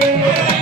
Yeah.